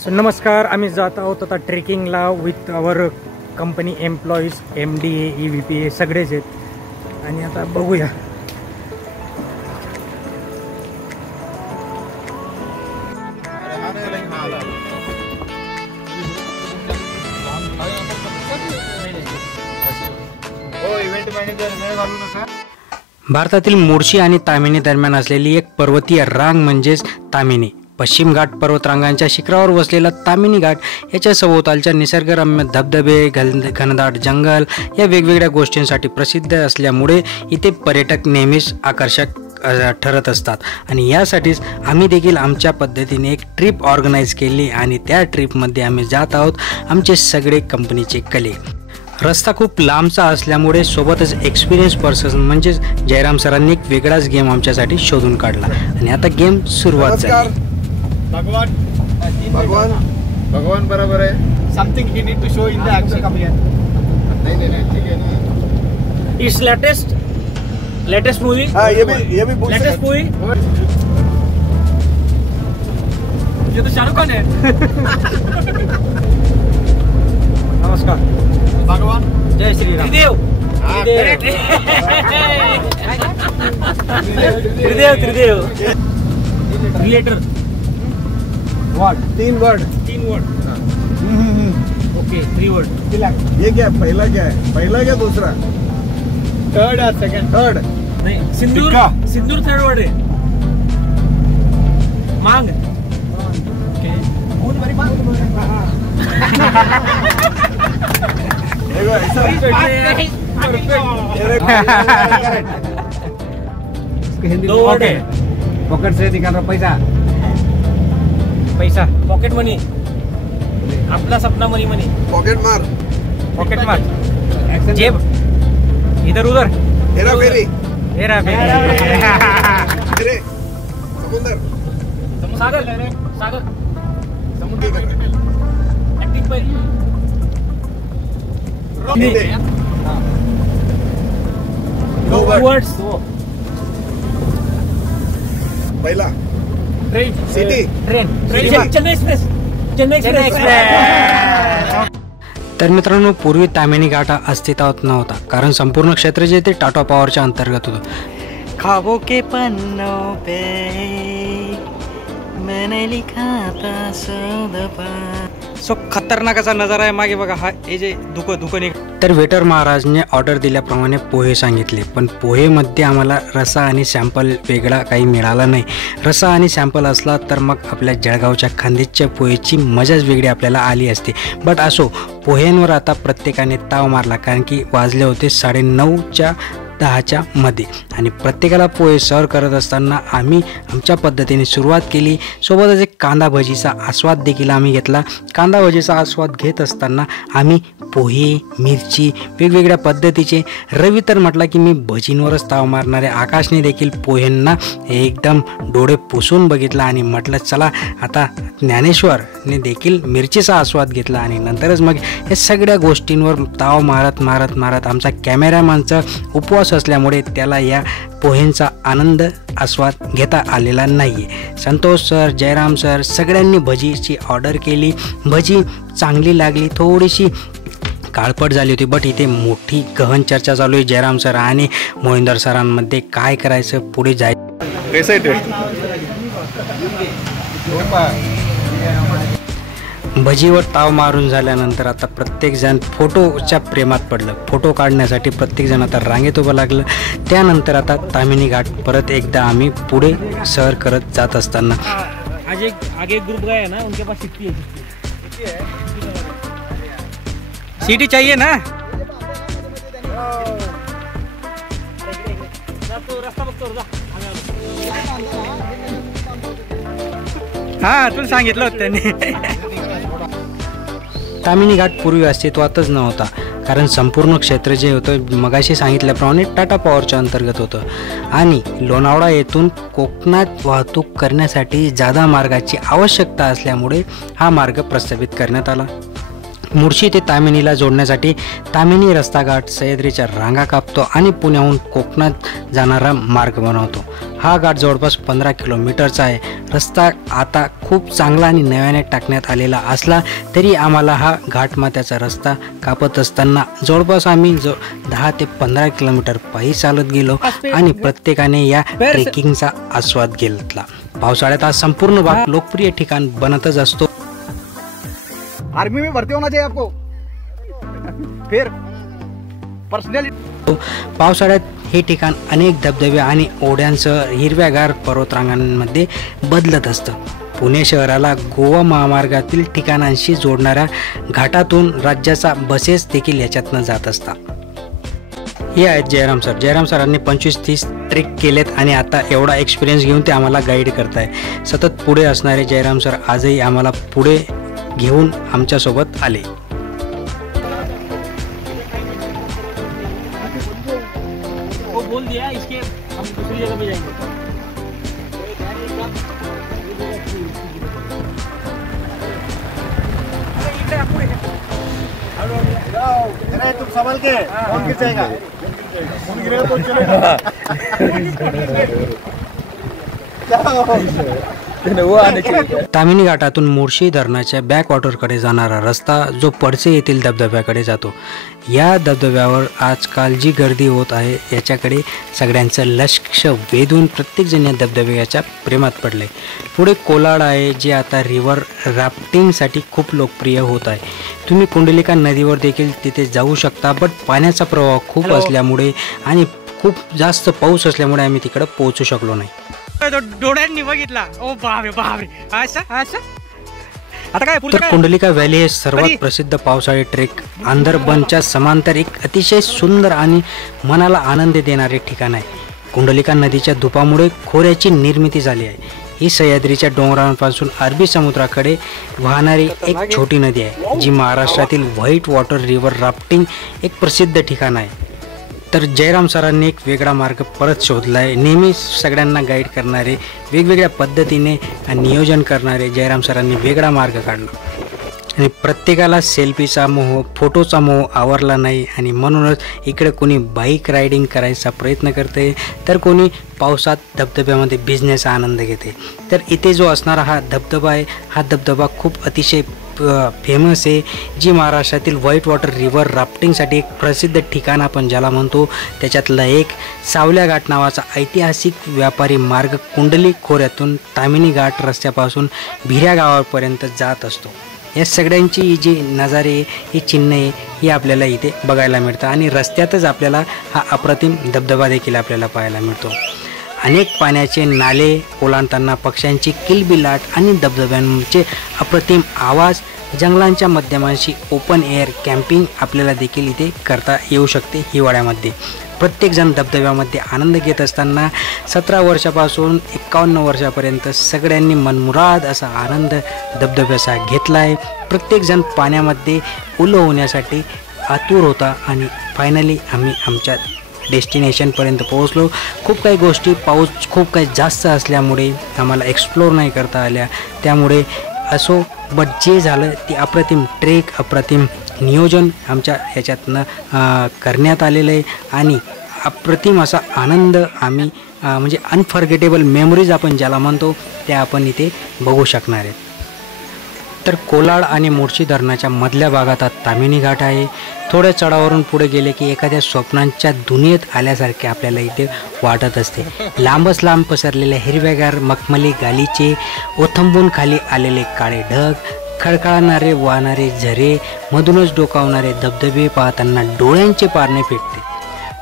So नमस्कार, आम्ही जात आहोत आता ट्रेकिंगला with our company employees, MD, EVP सगळेच आहेत. आणि आता बघूया. भारतातील मोर्शी आणि तामिनी दरम्यान असलेली एक पर्वतीय रांग म्हणजेच तामिनी. पश्चिम घाट पर्वतरांगांच्या शिखरावर वसलेला तामिनी घाट याच्या सभोवतालच्या निसर्गरम्य धबधबे, घनदाट जंगल या वेगवेगळ्या गोष्टींसाठी प्रसिद्ध असल्यामुळे इथे पर्यटक नेहमीच आकर्षक ठरत असतात. आणि यासाठीच आम्ही देखील आमच्या पद्धतीने एक ट्रिप ऑर्गनाईज केली आणि त्या ट्रिपमध्ये आम्ही जात आहोत आमचे सगळे कंपनीचे कलीग. रस्ता खूप लांबचा असल्यामुळे सोबतच एक्सपिरियन्स पर्सन म्हणजेच जयराम सरांनी एक वेगळाच गेम आमच्यासाठी शोधून काढला आणि आता गेम सुरुवात झाली. भगवान बरोबर आहे. Something he need to show in the action कमियन. नाही ठीक आहे ना. It's latest movie. ये भी लेटेस्ट मूवी. ये तो शाहरुख खान है. नमस्कार. भगवान जय श्री राम. त्रिदेव. रिलेटर. वर्ड. तीन वर्ड. Okay, 3 word. ये क्या पहला क्या है? पहला क्या दूसरा? थर्ड और सेकंड. थर्ड नहीं, सिंदूर 3rd वर्ड है. मांग. दो वर्ड है. पॉकेट से निकाल रहा पैसा. पॉकेट मनी. आपला सपना मनी. पॉकेट मार. जेब. इधर उधर. हेरा फेरी. फेरी. समुंदर. सागर. समुद्र. एक्टिंग पे. दो वर्ड्स. पहिला train. City. Train. Chennai express. तर मित्रांनो, पूर्वी तामिनी घाट अस्तित्वात नव्हता, कारण संपूर्ण क्षेत्र जे ते टाटा पॉवरच्या अंतर्गत होतं. खाबो के पन्नों पे मैंने लिखा था सो खतरनाक असा नजारा आहे मागे बघा. हा हे जे धुकं निघ. तर वेटर महाराजने ऑर्डर दिल्याप्रमाणे पोहे सांगितले, पण पोहेमध्ये आम्हाला रसा आणि सॅम्पल वेगळा काही मिळाला नाही. रसा आणि सॅम्पल असला तर मग आपल्या जळगावच्या खानदेशच्या पोहेची मजाच वेगळी आपल्याला आली असते. बट असो, पोह्यांवर आता प्रत्येकाने ताव मारला, कारण की वाजले होते 9:30 मध्ये आणि प्रत्येकाला पोहे सर्व करत असताना आम्ही आमच्या पद्धतीने सुरुवात केली. सोबतच एक कांदा भजीचा आस्वाद देखील आम्ही घेतला. कांदा भजीचा आस्वाद घेत असताना आम्ही पोहे, मिरची वेगवेगळ्या पद्धतीचे. रवी तर म्हटला की मी भजींवरच ताव मारणारे. आकाशने देखील पोहेंना एकदम डोळे पुसून बघितला आणि म्हटलं चला आता. ज्ञानेश्वरने देखील मिरचीचा आस्वाद घेतला आणि नंतरच मग या सगळ्या गोष्टींवर ताव मारत आमचा कॅमेरामॅनचा उपवास असल्यामुळे त्याला या पोहेंचा आनंद आस्वाद घेता आलेला नाही आहे. संतोष सर, जयराम सर सगळ्यांनी भजीची ऑर्डर केली. भजी चांगली लागली, थोडीशी काळपट झाली होती. बट इथे मोठी गहन चर्चा चालू आहे जयराम सर आणि मोहिंदर सरांमध्ये. काय करायचं पुढे भजीवर ताव मारून झाल्यानंतर आता प्रत्येकजण फोटोच्या प्रेमात पडलं. फोटो काढण्यासाठी प्रत्येकजण आता रांगेत उभं लागलं. त्यानंतर आता तामिनी घाट परत एकदा आम्ही पुढे सर करत जात असताना आगे एक ग्रुप गया ना, उनके पास सीटी चाहिए ना. हा, तुला सांगितलं होतं त्यांनी. तामिनी घाट पूर्वी अस्तित्वातच नव्हता, कारण संपूर्ण क्षेत्र जे होतं मगाशी सांगितल्याप्रमाणे टाटा पॉवरच्या अंतर्गत होतं आणि लोणावळा येथून कोकणात वाहतूक करण्यासाठी जादा मार्गाची आवश्यकता असल्यामुळे हा मार्ग प्रस्तावित करण्यात आला. मुळशी ते तामिनीला जोडण्यासाठी तामिनी रस्ता घाट सह्याद्रीच्या रांगा कापतो आणि पुण्याहून कोकणात जाणारा मार्ग बनवतो. हा घाट जवळपास 15 किलोमीटरचा आहे. रस्ता आता खूप चांगला आणि नव्याने टाकण्यात आलेला असला तरी आम्हाला हा घाटमाथ्याचा रस्ता कापत असताना जवळपास आम्ही 10 ते 15 किलोमीटर पायी चालत गेलो आणि प्रत्येकाने या ट्रेकिंगचा आस्वाद घेतला. पावसाळ्यात हा संपूर्ण भाग लोकप्रिय ठिकाण बनतच असतो. आर्मी में भर्ती होना चाहिए आपको. फिर पर्सनॅलिटी. पावसाळ्यात हे ठिकाण अनेक धबधबे आणि ओढ्यांसह हिरव्यागार पर्वतरांगांमध्ये बदलत असतं. पुणे शहराला गोवा महामार्गातील ठिकाणांशी जोडणाऱ्या घाटातून राज्याचा बसेस देखील याच्यातनं जात असतात. हे आहेत जयराम सर. जयराम सरांनी 25-30 ट्रेक केलेत आणि आता एवढा एक्सपिरियन्स घेऊन ते आम्हाला गाईड करताय. सतत पुढे असणारे जयराम सर आजही आम्हाला पुढे घेऊन आमच्यासोबत आले. बोल दिया इसके हम दूसरी जगह पे जाएंगे. अरे तुम संभल के. कौन गिर जाएगा? कौन गिरेगा तो चलेगा. तामिनी घाटातून मुळशी धरणाच्या बॅकवॉटरकडे जाणारा रस्ता जो पडसे येथील धबधब्याकडे जातो. या धबधब्यावर आजकाल जी गर्दी होत आहे याच्याकडे सगळ्यांचं लक्ष वेधून प्रत्येकजण या धबधब्याच्या प्रेमात पडले. पुढे कोलाड आहे जे आता रिव्हर राफ्टिंगसाठी खूप लोकप्रिय होत आहे. तुम्ही कुंडलिका नदीवर देखील तिथे जाऊ शकता. बट पाण्याचा प्रवाह खूप असल्यामुळे आणि खूप जास्त पाऊस असल्यामुळे आम्ही तिकडे पोहोचू शकलो नाही. डोळ्यांनी बघितला. ओ बापरे बापरे. असं असं आता काय तर कुंडलिका व्हॅली हे सर्वात प्रसिद्ध पावसाळी ट्रेक आंदरबनच्या समांतर एक अतिशय सुंदर आणि मनाला आनंद देणारे ठिकाण आहे. कुंडलिका नदीच्या धुपामुळे खोऱ्याची निर्मिती झाली आहे. ही सह्याद्रीच्या डोंगरांपासून अरबी समुद्राकडे वाहणारी एक छोटी नदी आहे जी महाराष्ट्रातील व्हाईट वॉटर रिव्हर राफ्टिंग एक प्रसिद्ध ठिकाण आहे. तर जयराम सरांनी एक वेगळा मार्ग परत शोधला आहे. नेहमी सगळ्यांना गाईड करणारे, वेगवेगळ्या पद्धतीने नियोजन करणारे जयराम सरांनी वेगळा मार्ग काढला आणि प्रत्येकाला सेल्फीचा मोह, फोटोचा मोह आवरला नाही आणि म्हणूनच इकडे कोणी बाईक रायडिंग करायचा प्रयत्न करते तर कोणी पावसात धबधब्यामध्ये भिजण्याचा आनंद घेते. तर इथे जो असणारा हा धबधबा आहे हा धबधबा खूप अतिशय फेमस आहे जी महाराष्ट्रातील व्हाईट वॉटर रिव्हर राफ्टिंगसाठी एक प्रसिद्ध ठिकाण आपण ज्याला म्हणतो. त्याच्यातलं एक सावल्या घाट नावाचा ऐतिहासिक व्यापारी मार्ग कुंडली खोऱ्यातून तामिनी घाट रस्त्यापासून भिऱ्या गावापर्यंत जात असतो. या सगळ्यांची जी नजारे, ही चिन्हे ही आपल्याला इथे बघायला मिळतं आणि रस्त्यातच आपल्याला हा अप्रतिम धबधबा देखील आपल्याला पाहायला मिळतो. अनेक पाण्याचे नाले ओलांडताना पक्ष्यांची किलबिलाट आणि धबधब्यांचे अप्रतिम आवाज, जंगलांच्या माध्यमांशी ओपन एअर कॅम्पिंग आपल्याला देखील इथे करता येऊ शकते हिवाळ्यामध्ये. प्रत्येकजण धबधब्यामध्ये आनंद घेत असताना 17 वर्षापासून 51 वर्षापर्यंत सगळ्यांनी मनमुराद असा आनंद धबधब्याचा घेतला आहे. प्रत्येकजण पाण्यामध्ये ओलं होण्यासाठी आतुर होता आणि फायनली आम्ही आमच्या डेस्टिनेशनपर्यंत पोहोचलो. खूप काही गोष्टी पाऊस खूप काही जास्त असल्यामुळे आम्हाला एक्सप्लोर नाही करता आल्या. त्यामुळे असो, बट जे झालं ती अप्रतिम ट्रेक, अप्रतिम नियोजन आमच्या ह्याच्यातनं करण्यात आलेलं आहे आणि अप्रतिम असा आनंद आम्ही म्हणजे अनफॉर्गेटेबल मेमरीज आपण ज्याला म्हणतो त्या आपण इथे बघू शकणार आहेत. तर कोलाड आणि मुळशी धरणाच्या मधल्या भागात तामिनी घाट आहे. थोड्या चढावरून पुढे गेले की एखाद्या स्वप्नांच्या दुनियेत आल्यासारखे आपल्याला इथे वाटत असते. लांबच लांब पसरलेल्या हिरव्यागार मखमली गालीचे, ओथंबून खाली आलेले काळे ढग, खळखळणारे वाहणारे झरे, मधूनच डोकावणारे धबधबे पाहताना डोळ्यांचे पारणे फिटते.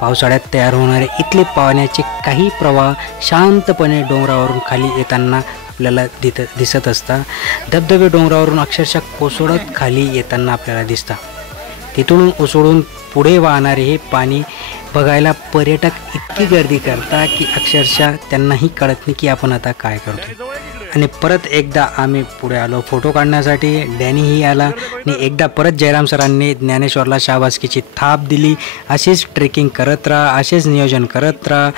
पावसाळ्यात तयार होणारे इथले पाण्याचे काही प्रवाह शांतपणे डोंगरावरून खाली येताना आपल्याला दिसत असतात. धबधबे डोंगरावरून अक्षरशः कोसळत खाली येताना आपल्याला दिसतात. तिथून उसळून पुढे वाहणारे हे पाणी बघायला पर्यटक इतकी गर्दी करतात की अक्षरशः त्यांनाही कळत नाही की आपण आता काय करतो. आणि परत एकदा आम्ही पुढे आलो फोटो काढण्यासाठी. डॅनीही आला आणि एकदा परत जयराम सरांनी ज्ञानेश्वरला शाबासकीची थाप दिली. असेच ट्रेकिंग करत राहा, असेच नियोजन करत राहा.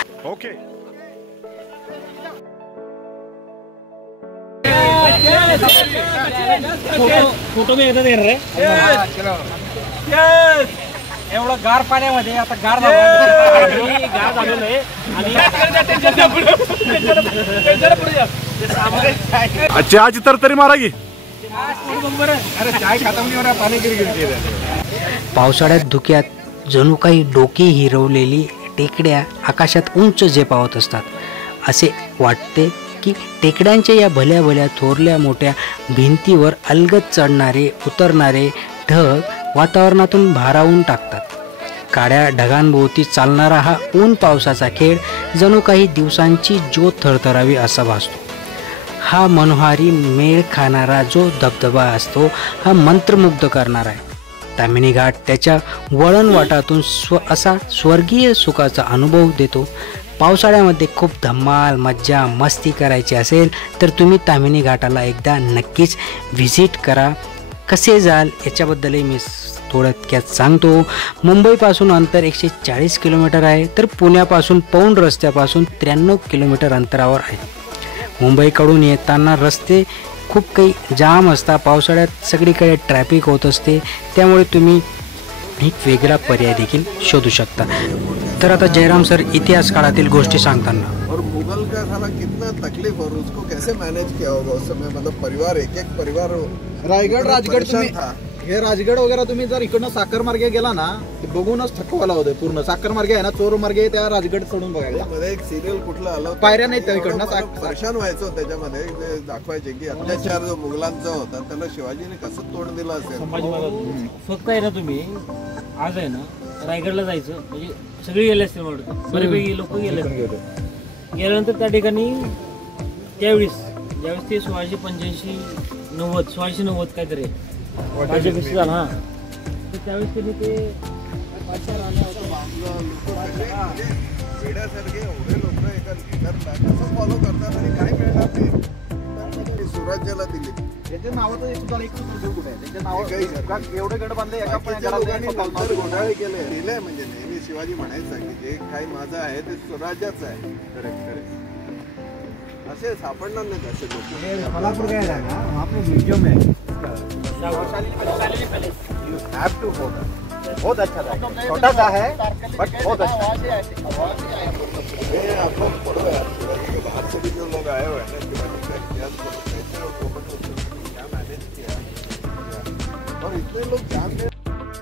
फोटो मी एकदा देणार आहे. एवढं गार पाण्यामध्ये आता गार झालेलं आहे आणि चहाची तरतरी मारा की. अरे चाय खत्म नहीं हो रहा, पानी गिर गिर के. पावसाळ्यात धुक्यात जणू काही डोके हिरवलेली टेकड्या आकाशात उंच झेपावत असतात. असे वाटते की टेकड्यांच्या या भल्या भल्या थोरल्या मोठ्या भिंतीवर अलगद चढणारे उतरणारे ढग वातावरणातून भारावून टाकतात. काळ्या ढगांभोवती चालणारा हा ऊन पावसाचा खेळ जणू काही दिवसांची ज्योत थरथरावी असा भासतो. हा मनोहारी मेळ खाणारा जो धबधबा असतो हा मंत्रमुग्ध करणारा आहे. ताम्हिणी घाट त्याच्या वळणवाटातून असा स्वर्गीय सुखाचा अनुभव देतो. पावसाळ्यामध्ये खूप धमाल मज्जा मस्ती करायची असेल तर तुम्ही ताम्हिणी घाटाला एकदा नक्कीच व्हिजिट करा. कसे जाल याच्याबद्दलही मी थोडक्यात सांगतो. मुंबईपासून अंतर 140 किलोमीटर आहे, तर पुण्यापासून पौंड रस्त्यापासून 93 किलोमीटर अंतरावर आहे. मुंबईकडून येताना रस्ते खूप काही जाम असतात. पावसाळ्यात सगळीकडे ट्रॅफिक होत असते, त्यामुळे तुम्ही एक वेगळा पर्याय देखील शोधू शकता. तर आता जयराम सर इतिहास काळातील गोष्टी सांगताना. और मुगल का साला कितना तकलीफ और उसको कैसे मैनेज किया होगा उस समय, मतलब परिवार एक परिवार राजगड तुम्ही था. हे राजगड वगैरे तुम्ही जर इकडनं साखर मार्गे गेला ना ते बघूनच थकवायला होतं. पूर्ण साखर मार्गे आहे ना, चोर मार्गे त्या राजगड चढून बघायला. मध्ये एक सिरियल कुठलं आलं होतं, पायऱ्या नाहीत त्या इकडनं. परेशान व्हायचं त्याच्यामध्ये. ते दाखवायचे की अत्याचार जो मुघलांचा होता त्याला शिवाजीने कसं तोंड दिलं असेल. स्वतः आहे ना तुम्ही आज आहे ना रायगडला जायचं म्हणजे सगळी गेले असते वाटतं, बरेपैकी लोक गेले. गेल्यानंतर त्या ठिकाणी ज्यावेळेस ते 1685-90 काहीतरी झाला. हा तर त्यावेळेस त्यांनी ते वेड्यासारखे एवढे लोक एका लिडरला कसं फॉलो करतात आणि काय मिळणार ते सुराज्याला दिले. त्याच्या नावाचं सुद्धा एक सुद्धा कुठे आहे त्याच्या नावात एवढे गड बांधले एका पण घोटाळे केले दिले. म्हणजे नेहमी शिवाजी म्हणायचा की जे काही माझं आहे ते स्वराज्याचं आहे. असे सापडणार नाही असे लोक. कोल्हापूर काय आहे ना वहाँ पे म्यूजियम है. You have to go there. बहुत अच्छा था. छोटा सा है बट बहुत अच्छा. ये आप लोग पढ़ो यार, बाहर से भी जो लोग आए हुए हैं ना शिवाजी का इतिहास को कैसे और क्या मैनेज किया और इतने लोग जान गए.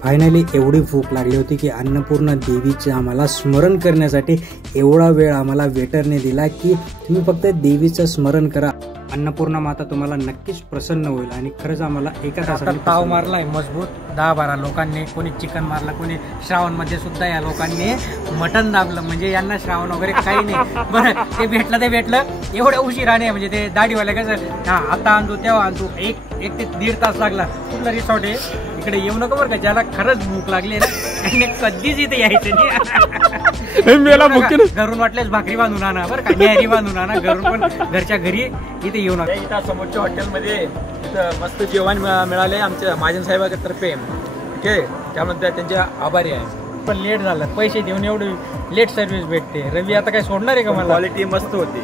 फायनली एवढी भूक लागली होती की अन्नपूर्णा देवीचे आम्हाला स्मरण करण्यासाठी एवढा वेळ आम्हाला वेटरने दिला की तुम्ही फक्त देवीचं स्मरण करा. अन्नपूर्णा माता तुम्हाला नक्कीच प्रसन्न होईल. आणि खरंच आम्हाला एका तासात ताव मारलाय मजबूत 10-12 लोकांनी. कोणी चिकन मारलं, कोणी श्रावणमध्ये सुद्धा या लोकांनी मटण दाबलं. म्हणजे यांना श्रावण वगैरे काही नाही. बरं ते भेटलं एवढ्या उशिराने. म्हणजे ते दाढीवाले कसं हा आता आणतो तेव्हा आणतो. एक ते 1.5 तास लागला. कुठलं रिसॉर्ट आहे इकडे येऊ नका बरं का. ज्याला खरंच भूक लागली ना त्याने कधीच इथे यायचं नाही. घरून वाटल्यास भाकरी बांधून आणा बरं का, न्यारी बांधून आणा घरून, पण घरच्या घरी इथे येऊ नका. इथं समोरच्या हॉटेलमध्ये इथं मस्त जेवण मिळाले आमच्या महाजन साहेबांतर्फे. ठीक आहे, त्यामध्ये त्यांचे आभारी आहे. पण लेट झालं, पैसे देऊन एवढी लेट सर्व्हिस भेटते. रवी आता काय सोडणार आहे का मला? क्वालिटी मस्त होती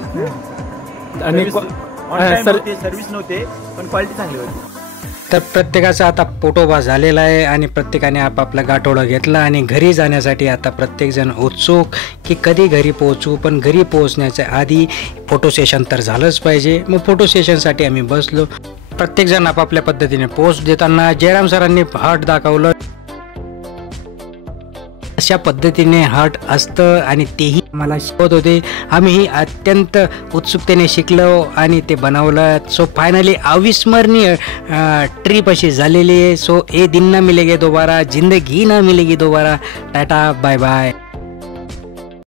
आणि सर्व्हिस नव्हते पण क्वालिटी चांगली होती. तर प्रत्येकाचा आता पोटोबा झालेला आहे आणि प्रत्येकाने आपापला गाठोडा घेतला आणि घरी जाण्यासाठी आता प्रत्येकजण उत्सुक की कधी घरी पोहोचू. पण घरी पोहोचण्याच्या आधी फोटो सेशन तर झालंच पाहिजे. मग फोटो सेशनसाठी आम्ही बसलो. प्रत्येकजण आपापल्या पद्धतीने पोस्ट देताना जयराम सरांनी हट दाखवलं. अशा पद्धतीने हट असतं आणि तेही आम्हाला शिकवत होते. आम्हीही अत्यंत उत्सुकतेने शिकलो आणि ते बनवलं. सो फायनली अविस्मरणीय ट्रिप अशी झालेली आहे. सो ए दिन न मिलेगे दोबारा, जिंदगी न मिलेगी दोबारा. Tata bye bye.